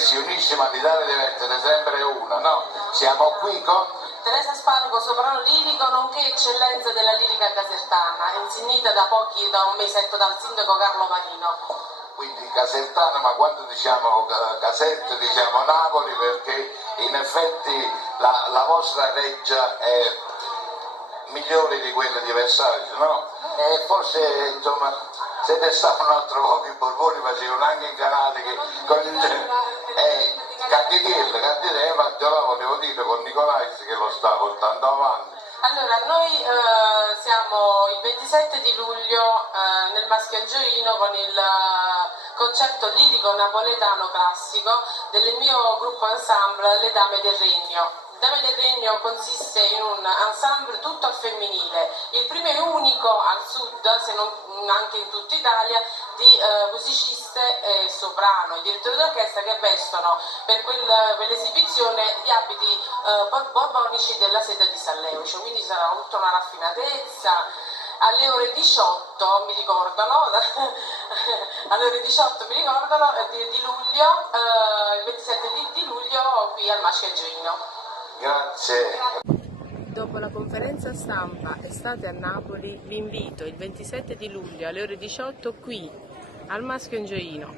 si unisce, ma l'Italia deve essere sempre una, no? Siamo qui con Teresa Spargo, soprano lirico, nonché eccellenza della lirica casertana, insignita da un mesetto dal sindaco Carlo Marino. quindi casertana, ma quando diciamo Caserta diciamo Napoli, perché in effetti la vostra reggia è migliore di quella di Versailles, no? E forse insomma se ne stavano un altro po' i Borboni facevano anche in canale che con il Canditiello, ma io la volevo dire con Nicolais che lo sta portando avanti. Allora, noi siamo il 27 di luglio nel Maschio Angioino con il concerto lirico napoletano classico del mio gruppo ensemble Le Dame del Regno. Dame del Regno consiste in un ensemble tutto al femminile, il primo e unico al sud, se non anche in tutta Italia, di musiciste e soprano, i direttori d'orchestra che vestono per quell'esibizione gli abiti borbonici della sede di San Leucio, quindi sarà tutta una raffinatezza. Alle ore 18 mi ricordano, alle ore 18 mi ricordano di luglio, il 27 di luglio qui al Maschio Angioino. Grazie. Dopo la conferenza stampa Estate a Napoli vi invito il 27 di luglio alle ore 18 qui al Maschio Angioino.